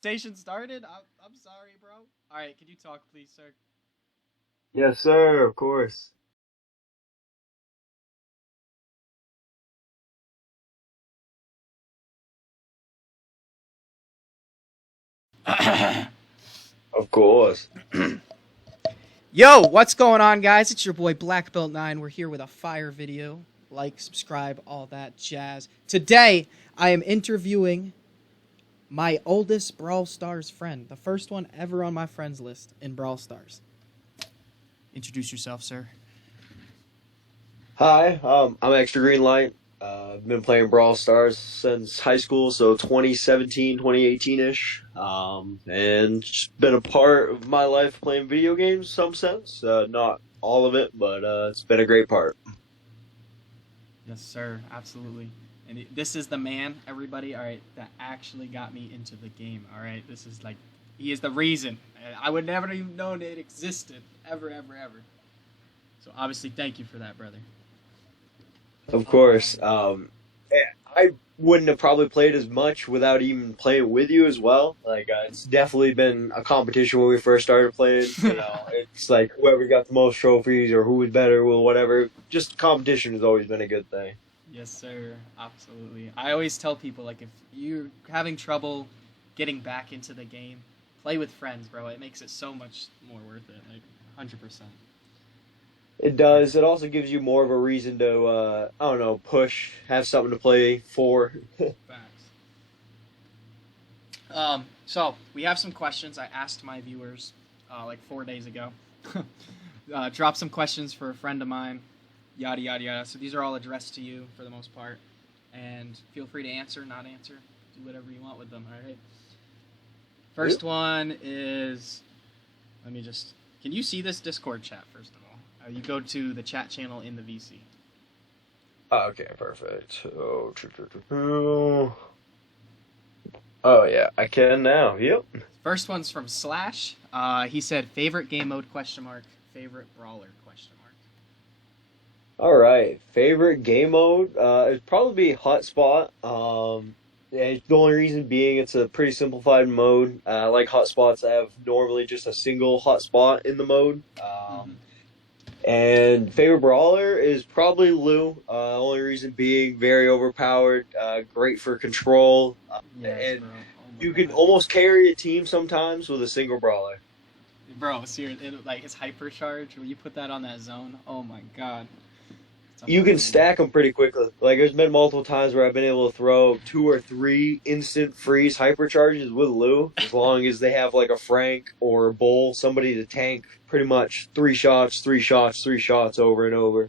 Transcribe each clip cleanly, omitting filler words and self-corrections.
Station started? I'm sorry, bro. All right, can you talk, please, sir? Yes, sir, of course. Of course. Yo, what's going on, guys? It's your boy Black Belt 9. We're here with a fire video. Like, subscribe, all that jazz. Today, I am interviewing my oldest Brawl Stars friend, the first one ever on my friends list in Brawl Stars. Introduce yourself, sir. Hi, I'm Extra Green Light. I've been playing Brawl Stars since high school, so 2017, 2018-ish. And just been a part of my life playing video games, some sense. Not all of it, but it's been a great part. Yes, sir. Absolutely. And this is the man, everybody, all right, that actually got me into the game, all right? This is like, he is the reason. I would never even known it existed, ever, ever, ever. So obviously, thank you for that, brother. Of course. Um, I wouldn't have probably played as much without even playing with you as well. Like, it's definitely been a competition when we first started playing. It's like whoever got the most trophies or who was better, well, whatever. Just competition has always been a good thing. yes, sir. Absolutely. I always tell people, like, if you're having trouble getting back into the game, play with friends, bro. It makes it so much more worth it. Like, 100%. It does. It also gives you more of a reason to, I don't know, push, have something to play for. Facts. So we have some questions I asked my viewers like 4 days ago. Drop some questions for a friend of mine, yada yada yada. So these are all addressed to you for the most part, and feel free to answer, not answer, do whatever you want with them. All right. Yep. First one is, let me just. Can you see this Discord chat first of all? You go to the chat channel in the VC. Okay, perfect. Oh, yeah, I can now. Yep. First one's from Slash. He said favorite game mode question mark, favorite brawler question mark. All right, favorite game mode? It'd probably be Hotspot. Yeah, the only reason being it's a pretty simplified mode. I like hotspots that have normally just a single hotspot in the mode. Mm-hmm. And favorite brawler is probably Lou. Only reason being very overpowered, great for control, Yes, and bro. Oh my you can god, almost carry a team sometimes with a single brawler. bro. Seriously, like his hypercharge. When you put that on that zone, oh my god, it's You can unbelievable. stack them pretty quickly. Like there's been multiple times where I've been able to throw two or three instant freeze hypercharges with Lou, as long as they have like a Frank or a Bull, somebody to tank pretty much three shots, three shots, three shots over and over.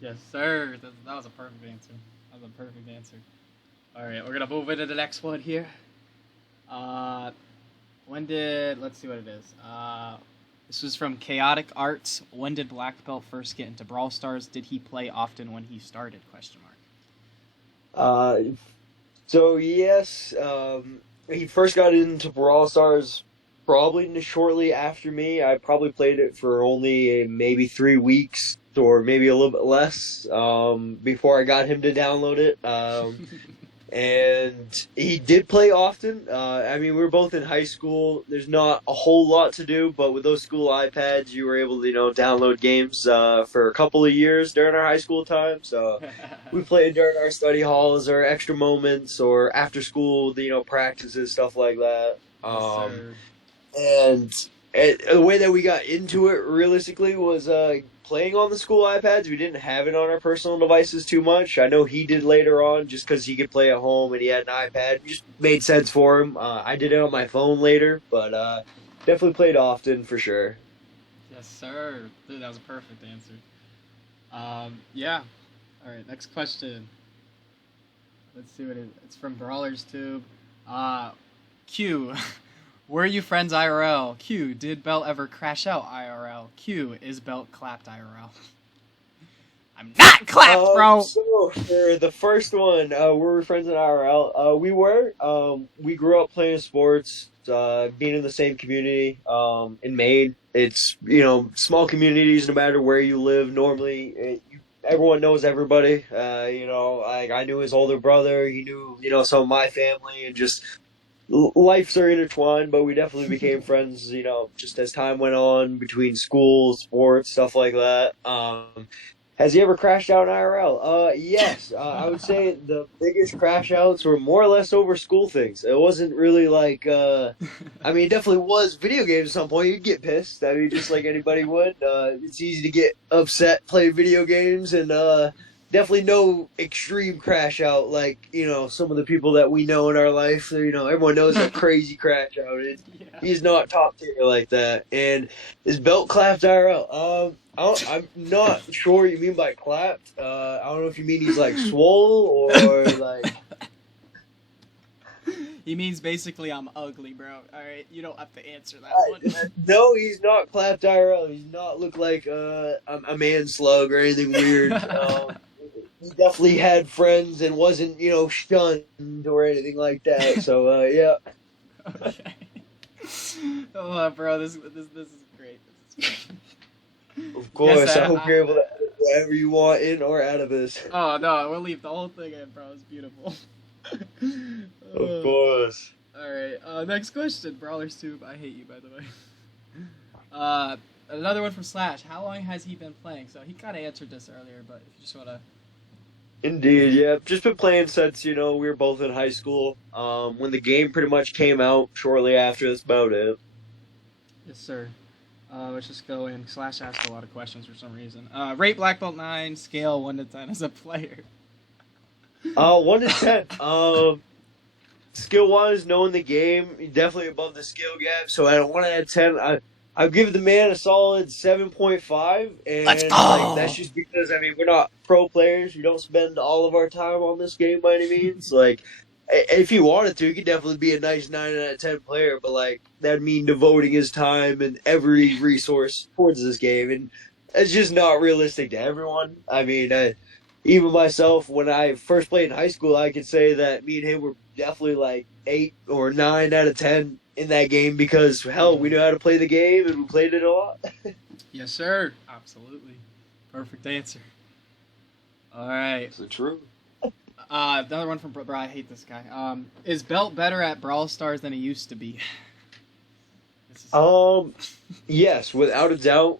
Yes, sir. That was a perfect answer. That was a perfect answer. All right, we're gonna move into the next one here. Uh, when did let's see what it is. This was from Chaotic Arts. When did Black Belt first get into Brawl Stars? Did he play often when he started? Question mark. Uh, so yes, he first got into Brawl Stars probably shortly after me. I probably played it for only maybe 3 weeks or maybe a little bit less before I got him to download it. And he did play often. I mean, we were both in high school. There's not a whole lot to do, but with those school iPads, you were able to, download games for a couple of years during our high school time. So we played during our study halls or extra moments or after school, practices, stuff like that. Yes, Um, sir. and the way that we got into it realistically was playing on the school iPads. We didn't have it on our personal devices too much. I know he did later on just because he could play at home and he had an iPad. It just made sense for him. I did it on my phone later, but definitely played often for sure. Yes, sir. Dude, that was a perfect answer. Yeah. All right. Next question. Let's see what it is. It's from Brawler's Tube. Uh, Q. Were you friends IRL? Q. Did Belt ever crash out IRL? Q. Is Belt clapped IRL? I'm not clapped, bro. So for the first one, were we friends in IRL? We were. We grew up playing sports, being in the same community. In Maine, it's small communities. No matter where you live, normally everyone knows everybody. Like I knew his older brother. He knew some of my family, and just lives are intertwined, but we definitely became friends, just as time went on between school, sports, stuff like that. Has he ever crashed out in IRL? Yes. I would say the biggest crash outs were more or less over school things. It wasn't really like, I mean, it definitely was video games at some point. You'd get pissed. I mean, just like anybody would. It's easy to get upset playing video games, and definitely no extreme crash out like, some of the people that we know in our life. Everyone knows a crazy crash out. Yeah. He's not top tier like that. And his belt clapped IRL. I'm not sure what you mean by clapped. I don't know if you mean he's like swole or like. He means basically I'm ugly, bro. All right, you don't have to answer that one. No, he's not clapped IRL. He's not look like a man slug or anything weird. He definitely had friends and wasn't, shunned or anything like that. So yeah. Okay. Oh, bro, this is great. This is great. Of course, Yes, I hope you're able to edit whatever you want in or out of this. Oh no, we'll leave the whole thing in, bro. It's beautiful. Of course. Alright, next question. Brawlers Tube, I hate you, by the way. Another one from Slash. How long has he been playing? So he kind of answered this earlier, but if you just want to... Indeed, yeah. Just been playing since, we were both in high school. When the game pretty much came out shortly after, that's about it. Yes, sir. Let's just go in. Slash asked a lot of questions for some reason. Rate Black Belt 9, scale 1 to 10 as a player. 1 to 10. Skill-wise, knowing the game, definitely above the skill gap. So at a 1 out of 10, I'll give the man a solid 7.5. And Let's go! that's just because, we're not pro players. We don't spend all of our time on this game by any means. If he wanted to, he could definitely be a nice 9 out of 10 player. But, that'd mean devoting his time and every resource towards this game. And it's just not realistic to everyone. Even myself, when I first played in high school, I could say that me and him were definitely 8 or 9 out of 10 in that game because, hell, we knew how to play the game and we played it a lot. Yes, sir. Absolutely. Perfect answer. All right. Is it true? Another one from Bro. I hate this guy. Is Belt better at Brawl Stars than he used to be? Yes, without a doubt.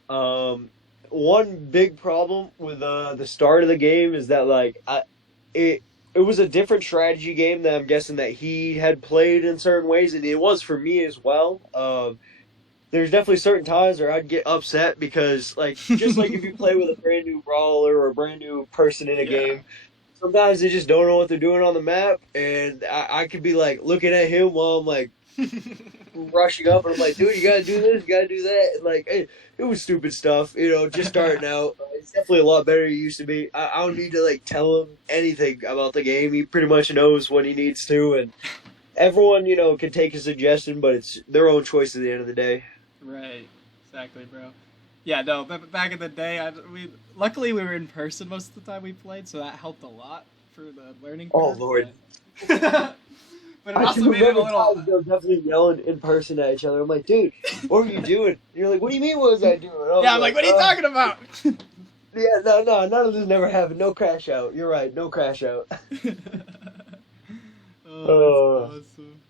One big problem with the start of the game is that it was a different strategy game that I'm guessing that he had played in certain ways, and it was for me as well. There's definitely certain times where I'd get upset because just like if you play with a brand new brawler or a brand new person in a game, sometimes they just don't know what they're doing on the map, and I could be looking at him while I'm rushing up, and I'm like, dude, you gotta do this, you gotta do that. And, it was stupid stuff, just starting out. It's definitely a lot better than it used to be. I don't need to tell him anything about the game. He pretty much knows what he needs to, and everyone can take a suggestion, but it's their own choice at the end of the day. Right, exactly, bro. Yeah, no, back in the day, luckily we were in person most of the time we played, so that helped a lot for the learning curve. Oh, Lord. But it also made it a little... They were definitely yelling in person at each other. I'm like, dude, what were you doing? And you're like, what do you mean, what was I doing? I'm like, what are you talking about? Yeah, no, none of this never happened. No crash out. You're right, no crash out. Oh, that's awesome.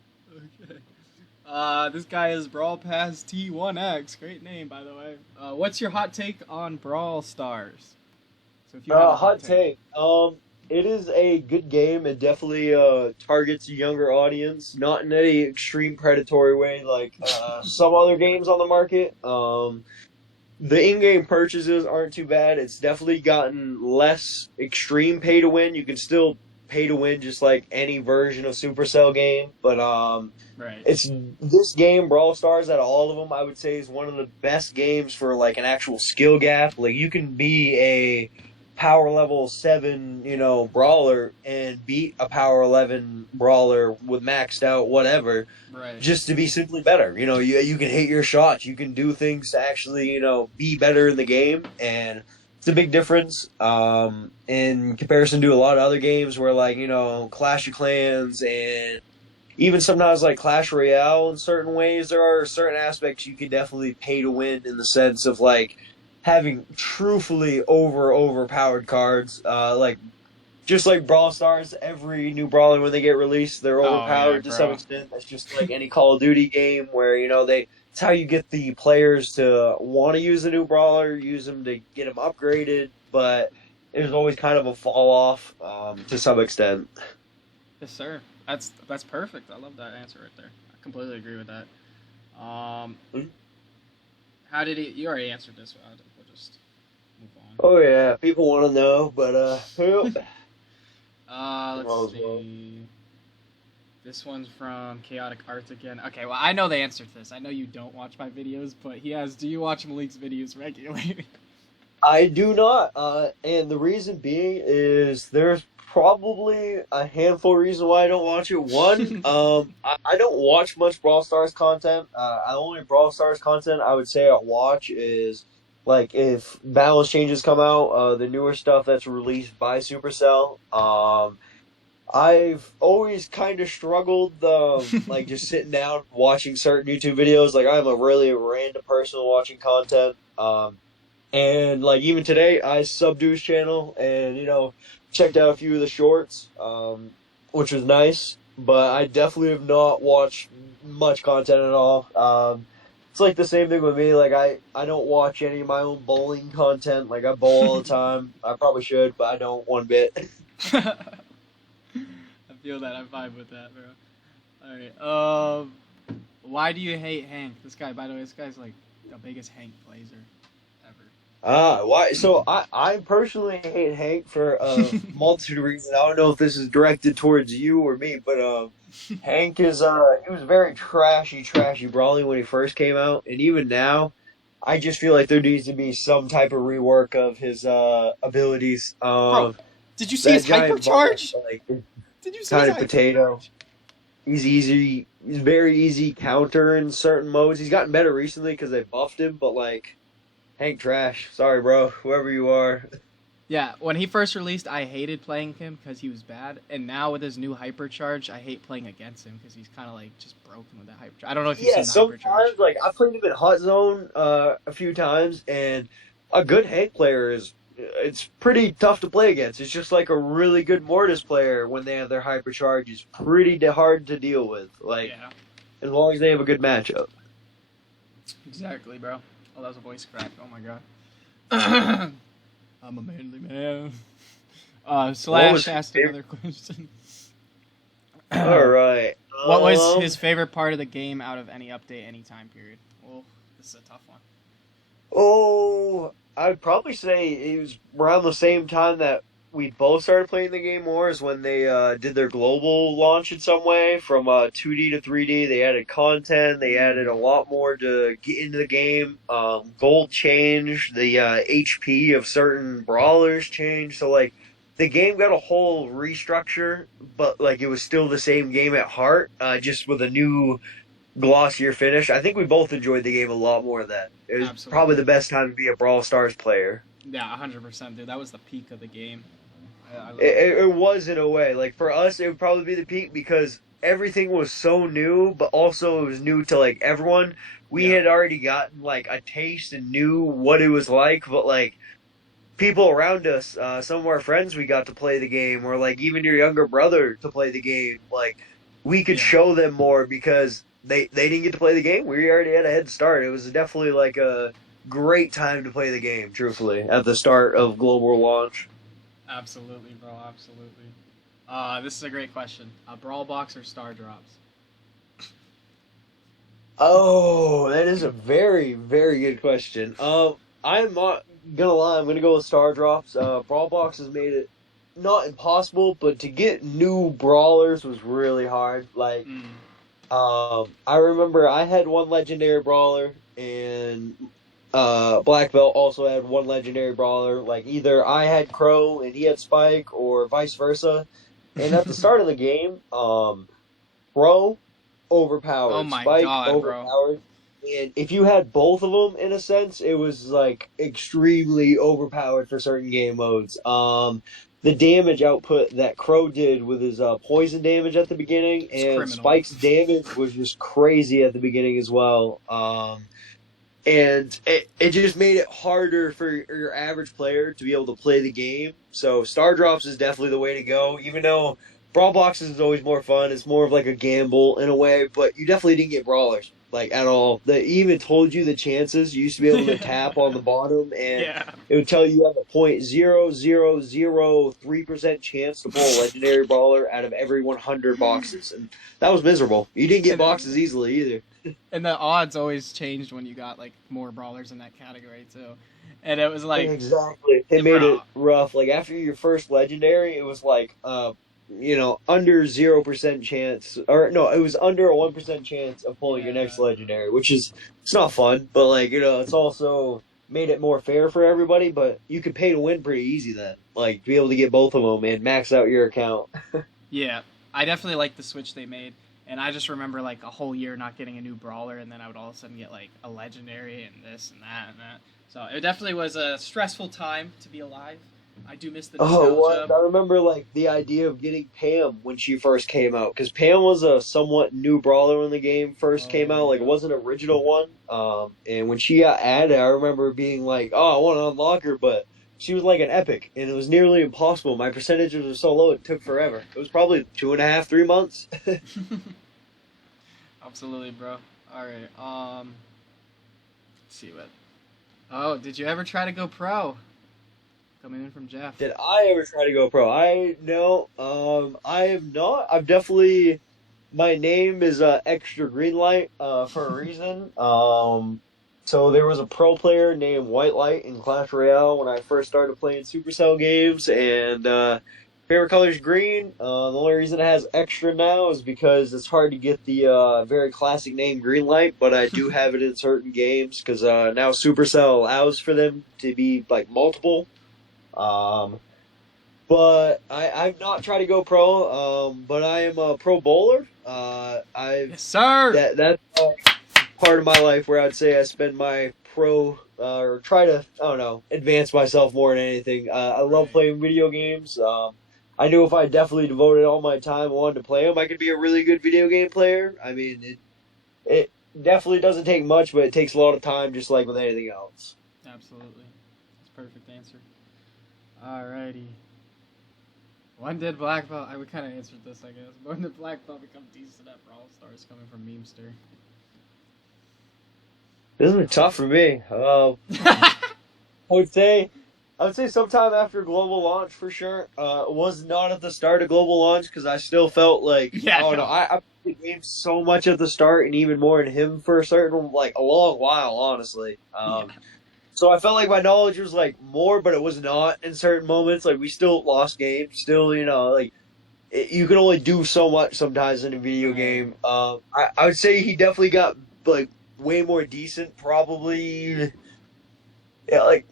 Okay. This guy is Brawl Pass T1X. Great name, by the way. What's your hot take on Brawl Stars? So if you have a hot take. It is a good game. It definitely targets a younger audience, not in any extreme predatory way like some other games on the market. The in-game purchases aren't too bad. It's definitely gotten less extreme pay-to-win. You can still pay-to-win just like any version of Supercell game, but right. It's this game, Brawl Stars, out of all of them, I would say is one of the best games for an actual skill gap. You can be a power level 7, brawler and beat a power 11 brawler with maxed out whatever, right, just to be simply better. You can hit your shots, you can do things to actually, be better in the game, and it's a big difference in comparison to a lot of other games where Clash of Clans and even sometimes Clash Royale in certain ways, there are certain aspects you can definitely pay to win in the sense of having truthfully overpowered cards. just like Brawl Stars, every new brawler when they get released, they're Oh yeah, overpowered to some bro. extent. That's just like any Call of Duty game where it's how you get the players to want to use the new brawler, use them to get them upgraded, but there's always kind of a fall off to some extent. Yes, sir. That's perfect. I love that answer right there. I completely agree with that. Um, how did he? You already answered this. We'll just move on. Oh yeah, people want to know, but Let's see. This one's from Chaotic Arts again. Okay, well I know the answer to this. I know you don't watch my videos, but he has. Do you watch Malik's videos regularly? I do not, and the reason being is there's probably a handful of reasons why I don't watch it. One, I don't watch much Brawl Stars content. The only Brawl Stars content I would say I watch is like if balance changes come out, the newer stuff that's released by Supercell. I've always kind of struggled, like just sitting down watching certain YouTube videos. Like I'm a really random person watching content. And like even today, I subbed to his channel and checked out a few of the shorts, which was nice. But I definitely have not watched much content at all. It's like the same thing with me. Like I don't watch any of my own bowling content. Like I bowl all the time. I probably should, but I don't one bit. I feel that. I'm fine with that, bro. All right. Why do you hate Hank? This guy, by the way, this guy's like the biggest Hank blazer ever. Why? So I personally hate Hank for a multitude of reasons. I don't know if this is directed towards you or me, but Hank is he was very trashy brawling when he first came out, and even now, I just feel like there needs to be some type of rework of his abilities. Bro, did you see his hypercharge? Like, Did you see kind his of potato. He's easy. He's very easy counter in certain modes. He's gotten better recently because they buffed him, but like. Hank trash. Sorry, bro. Whoever you are. Yeah, when he first released, I hated playing him because he was bad. And now with his new hypercharge, I hate playing against him because he's kind of like just broken with that hypercharge. I don't know if you've seen the sometimes hypercharge. like I played him in Hot Zone a few times, and a good Hank player it's pretty tough to play against. It's just like a really good Mortis player when they have their hypercharge is pretty hard to deal with. Like as long as they have a good matchup. Exactly, bro. Oh, that was a voice crack. Oh my god. I'm a manly man. Slash asked another question. Alright. What was his favorite part of the game out of any update, any time period? Oh, this is a tough one. Oh, I'd probably say it was around the same time that we both started playing the game more is when they did their global launch in some way from 2D to 3D. They added content. They added a lot more to get into the game. Gold changed. The HP of certain brawlers changed. So, like, the game got a whole restructure, but, like, it was still the same game at heart, just with a new glossier finish. I think we both enjoyed the game a lot more then. It was probably the best time to be a Brawl Stars player. Yeah, 100%, dude. That was the peak of the game. It was in a way. Like for us, it would probably be the peak because everything was so new, but also it was new to like everyone. We had already gotten like a taste and knew what it was like, but like people around us, some of our friends, we got to play the game, or like even your younger brother to play the game. Like we could show them more because they didn't get to play the game. We already had a head start. It was definitely like a great time to play the game. Truthfully, at the start of global launch. Absolutely, bro. Absolutely. This is a great question. Brawl Box or Star Drops? Oh, that is a very, very good question. I'm not gonna lie. I'm gonna go with Star Drops. Brawl Box has made it not impossible, but to get new brawlers was really hard. Like, I remember I had one legendary brawler, and Black Belt also had one legendary brawler. Like either I had Crow and he had Spike, or vice versa. And at the start of the game, Crow overpowered, oh my Spike God, overpowered. bro. And if you had both of them, in a sense, it was like extremely overpowered for certain game modes. The damage output that Crow did with his poison damage at the beginning, and criminal. Spike's damage was just crazy at the beginning as well. and it just made it harder for your average player to be able to play the game. So Star Drops is definitely the way to go, even though Brawl Boxes is always more fun. It's more of like a gamble in a way, but you definitely didn't get Brawlers, like, at all. They even told you the chances. You used to be able to tap on the bottom, and Yeah. it would tell you have a 0.0003% chance to pull a legendary brawler out of every 100 boxes, and that was miserable. You didn't get And boxes easily either. And the odds always changed when you got like more brawlers in that category too. And it was like, Exactly. It made it rough. Like after your first legendary, it was like under 0% chance, or no, it was under a 1% chance of pulling your next legendary, which is, it's not fun, but like, it's also made it more fair for everybody, but you could pay to win pretty easy then. Like be able to get both of them and max out your account. yeah, I definitely like the switch they made. And I just remember like a whole year not getting a new brawler, and then I would all of a sudden get like a legendary and this and that and that. So it definitely was a stressful time to be alive. I do miss the nostalgia. Oh, what? I remember like the idea of getting Pam when she first came out, because Pam was a somewhat new brawler when the game first came out. Like it wasn't an original one. And when she got added, I remember being like, "Oh, I want to unlock her," but she was like an epic, and it was nearly impossible. My percentages were so low, it took forever. It was probably 2.5, 3 months. Absolutely, bro. All right. Let's see what. Oh, did you ever try to go pro? Coming in from Jeff. Did I ever try to go pro? I have not. I've definitely. My name is Extra Greenlight for a reason. So there was a pro player named White Light in Clash Royale when I first started playing Supercell games, and favorite color is green. The only reason it has extra now is because it's hard to get the very classic name Greenlight, but I do have it in certain games because now Supercell allows for them to be like multiple. But I've not tried to go pro. But I am a pro bowler. Yes, sir. That's part of my life where I'd say I spend my pro or try to, I don't know, advance myself more than anything. I love playing video games. I knew if I definitely devoted all my time and wanted to play them, I could be a really good video game player. I mean, it definitely doesn't take much, but it takes a lot of time, just like with anything else. Absolutely. That's a perfect answer. Alrighty. When did Black Belt... we kind of answered this, I guess. When did Black Belt become decent at Brawl Stars, coming from Memester? This is tough for me. I would say sometime after global launch for sure. It was not at the start of global launch because I still felt like I don't know. I played the game so much at the start and even more in him for a long while, honestly. So I felt like my knowledge was like more, but it was not in certain moments. Like we still lost games. Still, you can only do so much sometimes in a video game. I would say he definitely got like way more decent, probably. Yeah, like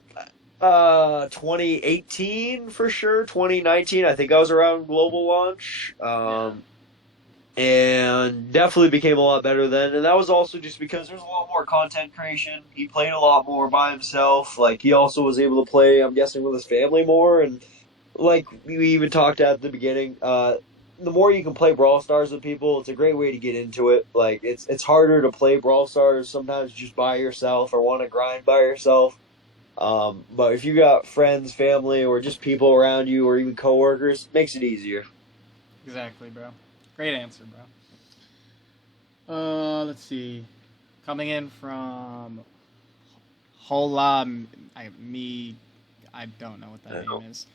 2018 for sure. 2019, I think I was around global launch. And definitely became a lot better then. And that was also just because there's a lot more content creation. He played a lot more by himself. Like, he also was able to play, I'm guessing, with his family more. And like we even talked at the beginning, the more you can play Brawl Stars with people, it's a great way to get into it. Like, it's harder to play Brawl Stars sometimes just by yourself or want to grind by yourself. But if you got friends, family, or just people around you, or even coworkers, it makes it easier. Exactly, bro. Great answer, bro. Let's see. Coming in from Hola, I don't know what that name is.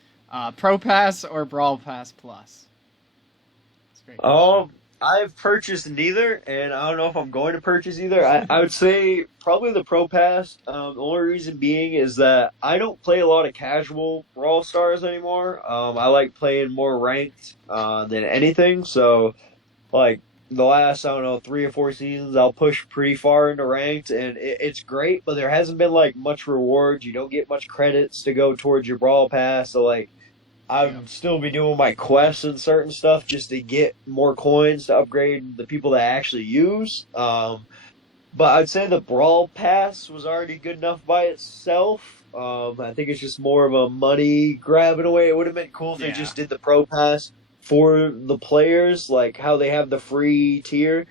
Pro Pass or Brawl Pass Plus? That's great. I've purchased neither, and I don't know if I'm going to purchase either. I would say probably the Pro Pass. The only reason being is that I don't play a lot of casual Brawl Stars anymore. I like playing more ranked than anything. So, like, the last, I don't know, 3 or 4 seasons, I'll push pretty far into ranked, and it's great, but there hasn't been, like, much rewards. You don't get much credits to go towards your Brawl Pass, so, like, I would still be doing my quests and certain stuff just to get more coins to upgrade the people that I actually use. But I'd say the Brawl Pass was already good enough by itself. I think it's just more of a money grab in a way. It would have been cool if they just did the Pro Pass for the players, like how they have the free tier.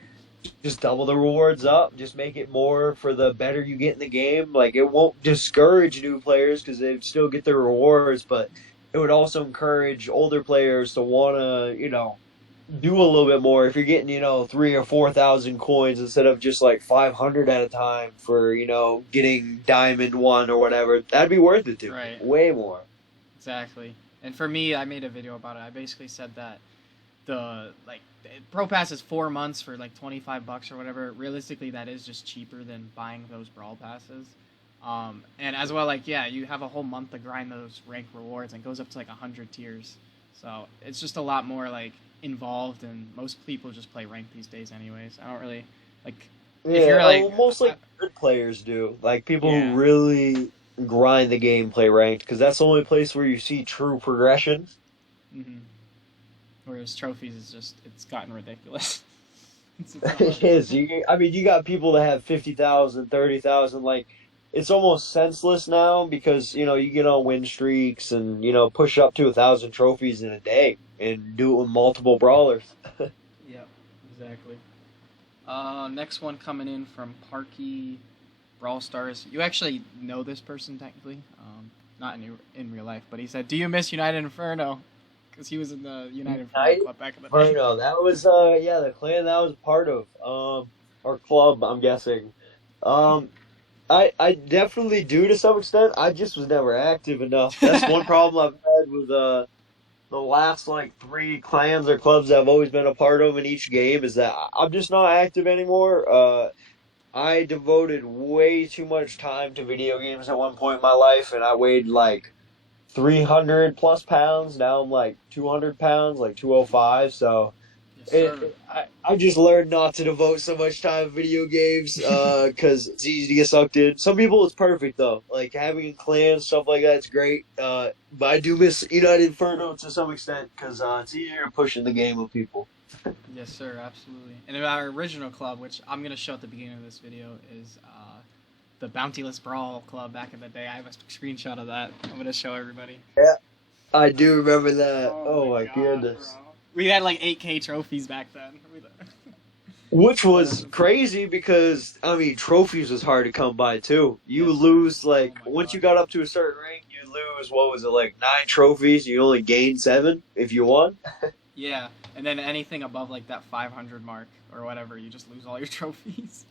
just double the rewards up. Just make it more for the better you get in the game. Like it won't discourage new players because they still get their rewards, but it would also encourage older players to want to, do a little bit more. If you're getting, 3 or 4 thousand coins instead of just like 500 at a time for, getting diamond one or whatever, that'd be worth it to me. Right. Way more. Exactly. And for me, I made a video about it. I basically said that the Pro Pass is 4 months for like $25 or whatever. Realistically, that is just cheaper than buying those Brawl Passes. And as well, you have a whole month to grind those rank rewards, and it goes up to like 100 tiers. So it's just a lot more involved, and most people just play ranked these days anyways. I don't really like. Yeah, if you're most good players do. Like people Yeah. who really grind the game play ranked because that's the only place where you see true progression. Mm-hmm. Whereas trophies is just it's gotten ridiculous. It is. You got people that have 50,000, 30,000. Like it's almost senseless now because you get on win streaks and push up to 1,000 trophies in a day and do it with multiple brawlers. Yeah, exactly. Next one coming in from Parky Brawl Stars. You actually know this person technically, not in real life, but he said, "Do you miss United Inferno?" Because he was in the United Inferno club back in the day. No, that was the clan that I was a part of, or club, I'm guessing. I definitely do to some extent. I just was never active enough. That's one problem I've had with the last 3 clans or clubs that I've always been a part of in each game is that I'm just not active anymore. I devoted way too much time to video games at one point in my life, and I weighed 300 plus pounds. Now I'm 200 pounds, 205. So Yes, sir. I just learned not to devote so much time to video games because it's easy to get sucked in. Some people it's perfect though, having clans, stuff like that's great. But I do miss United Inferno to some extent because it's easier to push in the game with people. Yes, sir, absolutely. And our original club, which I'm going to show at the beginning of this video, is the Bountyless Brawl Club back in the day. I have a screenshot of that. I'm going to show everybody. Yeah, I do remember that. Oh my God, goodness. bro. We had 8K trophies back then. Which was crazy because, trophies was hard to come by too. You Yes, lose, my once God. you got up to a certain rank, you lose, 9 trophies, you only gain 7 if you won. Yeah, and then anything above that 500 mark or whatever, you just lose all your trophies.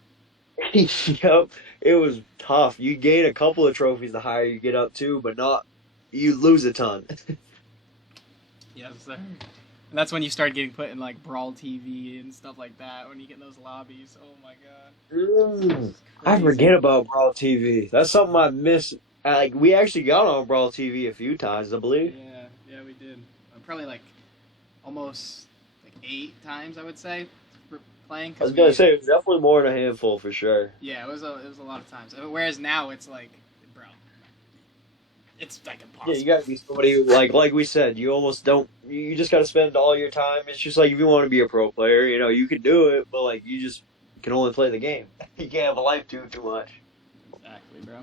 Yep, it was tough. You gain a couple of trophies the higher you get up to, but you lose a ton. Yes, sir. And that's when you start getting put in Brawl TV and stuff like that. When you get in those lobbies, oh my God. I forget about Brawl TV. That's something I miss. We actually got on Brawl TV a few times, I believe. Yeah, we did. Probably almost 8 times, I would say, for playing. I was gonna say it was definitely more than a handful for sure. Yeah, it was a lot of times. Whereas now it's bro, it's impossible. Yeah, you gotta be somebody who, like we said, you almost don't. You just gotta spend all your time. It's just if you want to be a pro player, you can do it, but you just can only play the game. You can't have a life too much. Exactly, bro.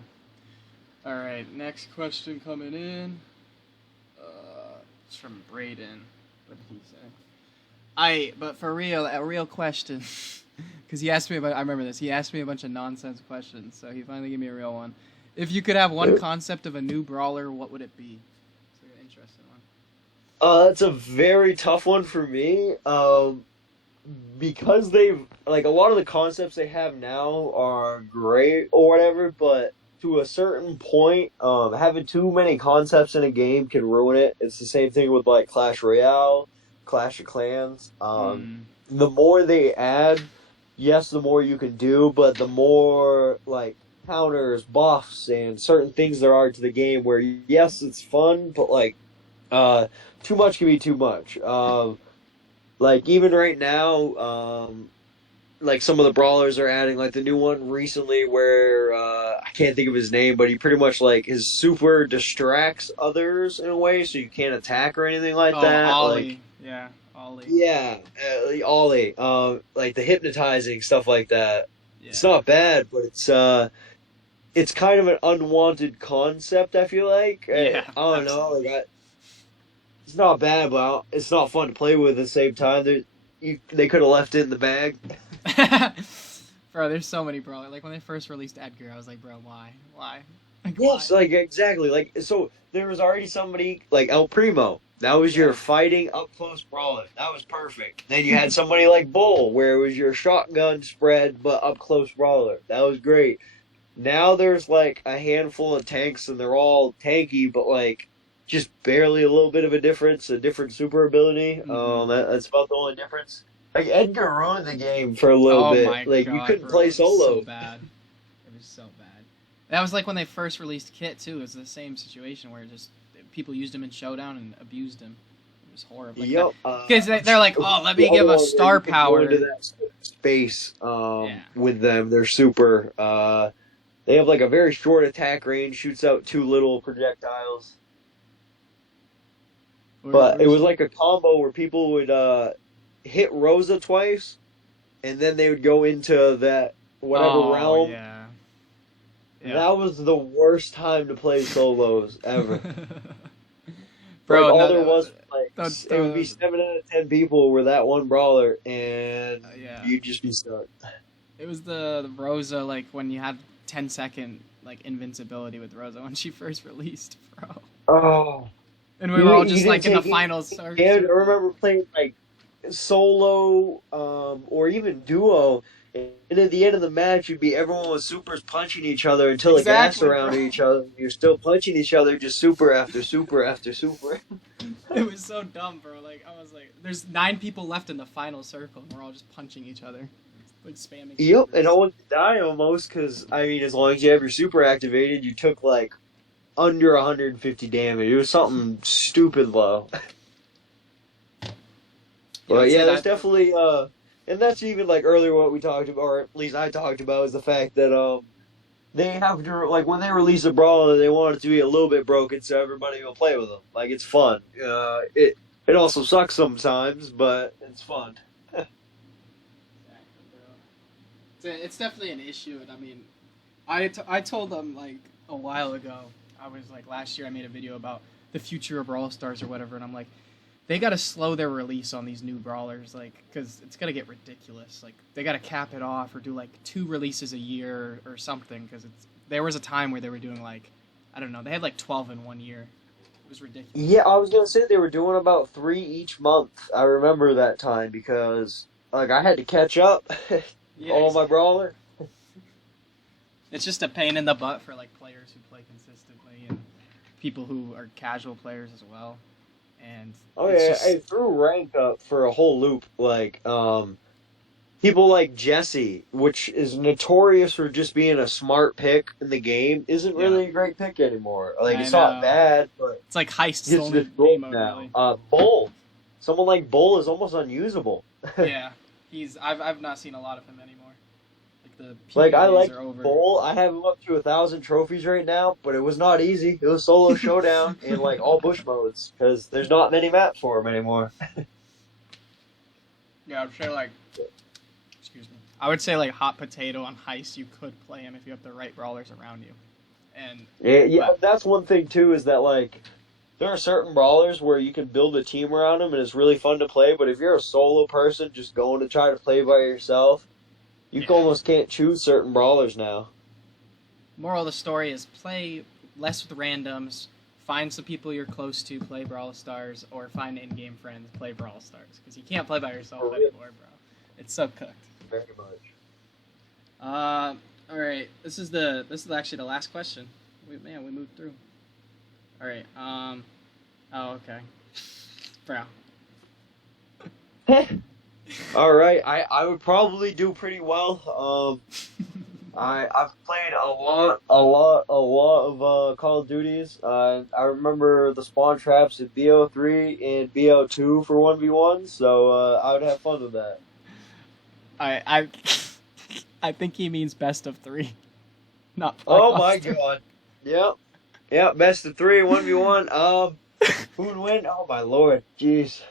All right, next question coming in. It's from Braden. What did he say? But for real, a real question. Because he asked me about, I remember this, he asked me a bunch of nonsense questions, so he finally gave me a real one. If you could have one concept of a new brawler, what would it be? It's an interesting one. That's a very tough one for me. Because they've, a lot of the concepts they have now are great or whatever, but to a certain point, having too many concepts in a game can ruin it. It's the same thing with Clash Royale, Clash of Clans. The more they add, yes, the more you can do, but the more counters, buffs, and certain things there are to the game where yes, it's fun, but too much can be too much. Even right now, some of the brawlers are adding the new one recently where I can't think of his name, but he pretty much his super distracts others in a way, so you can't attack or anything like that. Ollie. Yeah, Ollie. Yeah, Ollie. The hypnotizing stuff like that. Yeah. It's not bad, but it's kind of an unwanted concept. I feel like. Yeah, I don't know. It's not bad, but it's not fun to play with at the same time. They could have left it in the bag. Bro, there's so many brawlers. Like when they first released Edgar, I was like, bro, why? Like why? Yes, like exactly. Like so, there was already somebody like El Primo. That was your Yeah. fighting up close brawler. That was perfect. Then you had somebody like Bull, where it was your shotgun spread but up close brawler. That was great. Now there's like a handful of tanks, and they're all tanky, but like just barely a little bit of a difference, a different super ability. Mhm. That's about the only difference. Like Edgar ruined the game for a little Oh bit. my Like you god, couldn't bro, play it was so solo. bad. It was so bad. That was like when they first released Kit too. It was the same situation where just people used him in Showdown and abused him. It was horrible. Like, Yep. because they're like, oh, let The me give other a one where star you can go power. into that space Yeah. with them. They're super. They have like a very short attack range, shoots out two little projectiles. But it was like a combo where people would hit Rosa twice, and then they would go into that whatever realm. Yeah. That was the worst time to play solos ever. Bro, like, all no, there was like the- it would be 7 out of 10 people were that one brawler, and yeah. you'd just be stuck. It was the Rosa, like when you had 10-second like invincibility with Rosa when she first released, bro. Oh. And we were all just You like in didn't the take finals. Yeah, I remember playing like solo, or even duo, and at the end of the match, you'd be everyone was supers punching each other until it gas Exactly, around bro. each other. You're still punching each other, just super after super after super. It was so dumb, bro. Like I was like, there's 9 people left in the final circle, and we're all just punching each other, like spamming. Yep, supers. and no one could die almost because I mean, as long as you have your super activated, you took like under 150 damage. It was something stupid low. But yeah, there's definitely and that's even like earlier what we talked about, or at least I talked about, is the fact that they have to like when they release a brawler, they want it to be a little bit broken so everybody will play with them. Like it's fun. It also sucks sometimes, but it's fun. It's definitely an issue, and I mean, I told them like a while ago. I was like last year I made a video about the future of Brawl Stars or whatever, and I'm like, they got to slow their release on these new brawlers, like, because it's gonna get ridiculous. Like they got to cap it off or do like 2 releases a year or something. Because there was a time where they were doing like, I don't know, they had like 12 in 1 year. It was ridiculous. Yeah, I was gonna say they were doing about 3 each month. I remember that time because like I had to catch up. Yeah, All my brawler. It's just a pain in the butt for like players who play consistently and people who are casual players as well. And Oh it's yeah, just- I threw rank up for a whole loop. Like people like Jesse, which is notorious for just being a smart pick in the game, isn't really a great pick anymore. Like I it's know. not bad, but it's like heist it's only just game broke mode, now. really. Bull, someone like Bull is almost unusable. Yeah, I've not seen a lot of him anymore. Like the Like I PvPs like are over. Bull. I have him up to 1,000 trophies right now, but it was not easy. It was solo showdown in like all bush modes because there's not many maps for him anymore. Yeah, I'd say like, excuse me. I would say like hot potato on heist. You could play him if you have the right brawlers around you. And Yeah, that's one thing too. Is that like there are certain brawlers where you can build a team around them and it's really fun to play. But if you're a solo person just going to try to play by yourself, you almost can't choose certain brawlers now. moral of the story is play less with randoms. Find some people you're close to, play Brawl Stars, or find in-game friends, play Brawl Stars. Because you can't play by yourself anymore, bro. It's so cooked. Very much. All right. This is actually the last question. We moved through. All right. Oh, okay. Bro. All right, I would probably do pretty well. I've played a lot of Call of Duties. I remember the spawn traps at BO3 and BO2 for 1v1, so I would have fun with that. I think he means best of 3, not. Oh my god! Yep, best of 3 1v1. Who would win? Oh my lord, jeez.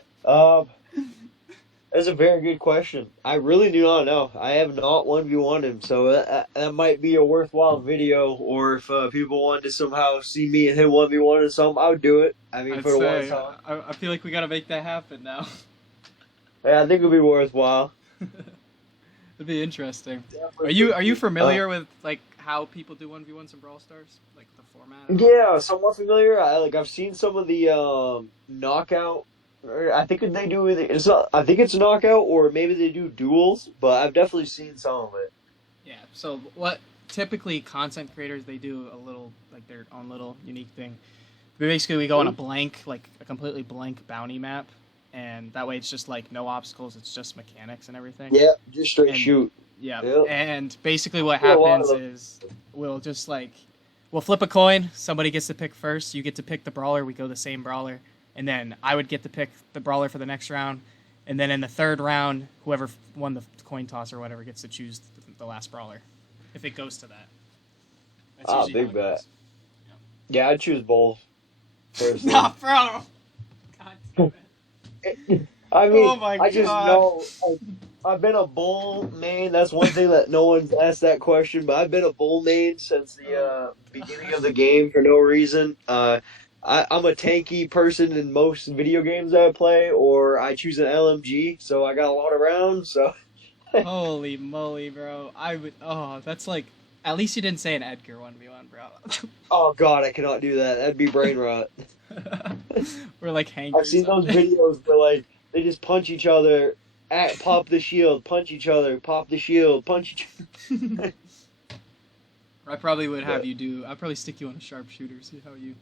That's a very good question. I really do not know. I have not 1v1 him, so that might be a worthwhile video. Or if people wanted to somehow see me and him 1v1 or something, I would do it. I mean, for the one time. I feel like we gotta make that happen now. Yeah, I think it would be worthwhile. It'd be interesting. Definitely. Are you familiar with like how people do 1v1s in Brawl Stars? Like the format? Yeah, somewhat familiar. I've seen some of the knockout. Or I think they do it's not. I think it's knockout, or maybe they do duels. But I've definitely seen some of it. Yeah. So what typically content creators they do a little like their own little unique thing. Basically, we go on a blank, like a completely blank bounty map, and that way it's just like no obstacles. It's just mechanics and everything. Yeah, just straight And shoot. yeah, Yep. and basically what Yeah, a lot happens of them. is we'll just like we'll flip a coin. Somebody gets to pick first. You get to pick the brawler. We go the same brawler, and then I would get to pick the brawler for the next round. And then in the third round, whoever won the coin toss or whatever gets to choose the last brawler, if it goes to that. That's Ah, usually big how it bet. goes. Yeah, I'd choose both. Personally. No, bro. God damn it. I mean, Oh my I just God. know I've been a bull main. That's one thing that no one's asked that question, but I've been a bull main since the beginning of the game for no reason. I'm a tanky person in most video games I play, or I choose an LMG, so I got a lot of rounds. So Holy moly, bro. I would. Oh, that's like. At least you didn't say an Edgar 1v1, bro. oh god, I cannot do that. That'd be brain rot. We're like Hank. I've seen those videos where like they just punch each other, pop the shield, punch each other, pop the shield, punch each other. I probably would have you do. I'd probably stick you on a sharpshooter. See how you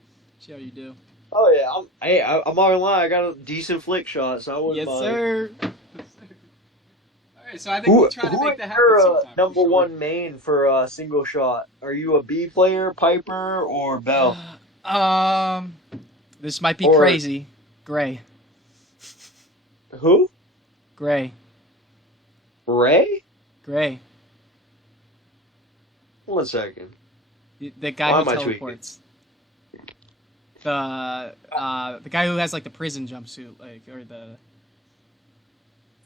do. Oh yeah, I'm not gonna lie. I got a decent flick shot, so I wouldn't Yes, mind. sir. All right, so I think we'll try to Who make is that happen your sometime. for number sure. one main for a single shot? Are you a B player, Piper, or Bell? This might be Or- crazy. Gray. Who? Gray. Ray? Gray. 1 second. The guy Why who am I tweaking? teleports. The guy who has like the prison jumpsuit, like or the.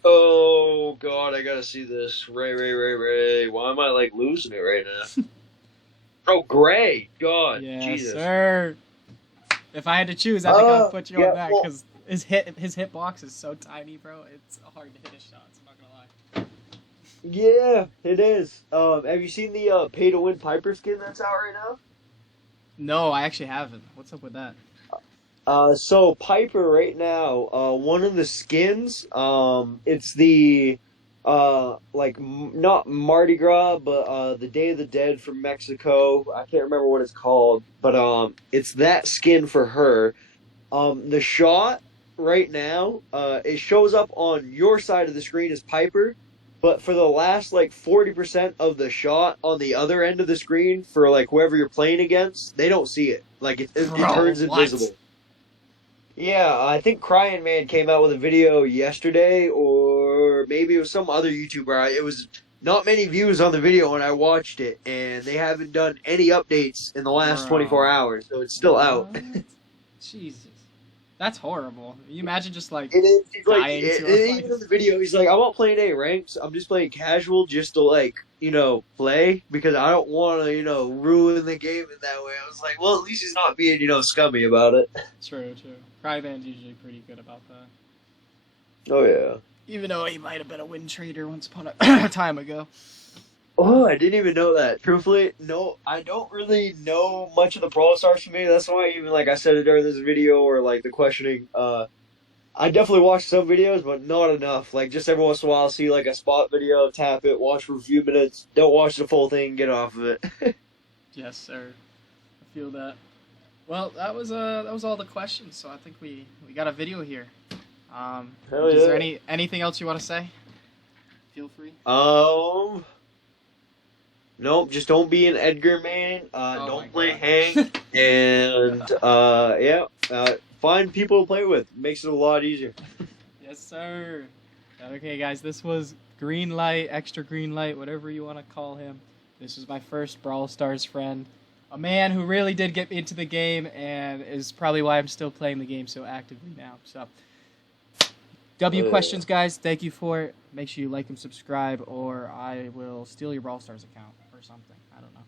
Oh god, I gotta see this. Ray. Why am I like losing it right now? Oh, Gray. God, Yes, Jesus. sir. If I had to choose, I think I'd put you yeah, on that well- because his hitbox is so tiny, bro. It's hard to hit his shots. I'm not gonna lie. Yeah, it is. Have you seen the pay to win Piper skin that's out right now? No, I actually haven't. What's up with that? So Piper right now, one of the skins, it's the, not Mardi Gras, but, the Day of the Dead from Mexico. I can't remember what it's called, but, it's that skin for her. The shot right now, it shows up on your side of the screen as Piper, but for the last, 40% of the shot on the other end of the screen for, whoever you're playing against, they don't see it. It Bro, turns what? invisible. Yeah, I think Crying Man came out with a video yesterday, or maybe it was some other YouTuber. It was not many views on the video when I watched it, and they haven't done any updates in the last Bro. 24 hours, so it's still out. What? Jesus, that's horrible. Can you imagine just like It is. He's like, dying to a even fight? in the video, he's like, I'm not playing any ranks. I'm just playing casual, just to play because I don't want to, ruin the game in that way. I was like, well, at least he's not being, scummy about it. True. Cryman's usually pretty good about that. Oh yeah. Even though he might have been a win trader once upon a time ago. Oh, I didn't even know that. Truthfully, no, I don't really know much of the Brawl Stars for me. That's why even I said it during this video or the questioning. I definitely watch some videos, but not enough. Just every once in a while, see a spot video, tap it, watch for a few minutes. Don't watch the full thing, get off of it. Yes, sir. I feel that. Well, that was all the questions. So I think we got a video here. Hell is yeah. there anything else you want to say? Feel free. Nope, just don't be an Edgar man. my Don't play God. Hank, and find people to play with. Makes it a lot easier. Yes, sir. Okay, guys, this was Green Light, Extra Green Light, whatever you want to call him. This was my first Brawl Stars friend. A man who really did get me into the game and is probably why I'm still playing the game so actively now. So, questions, guys. Thank you for it. Make sure you like and subscribe, or I will steal your Brawl Stars account or something. I don't know.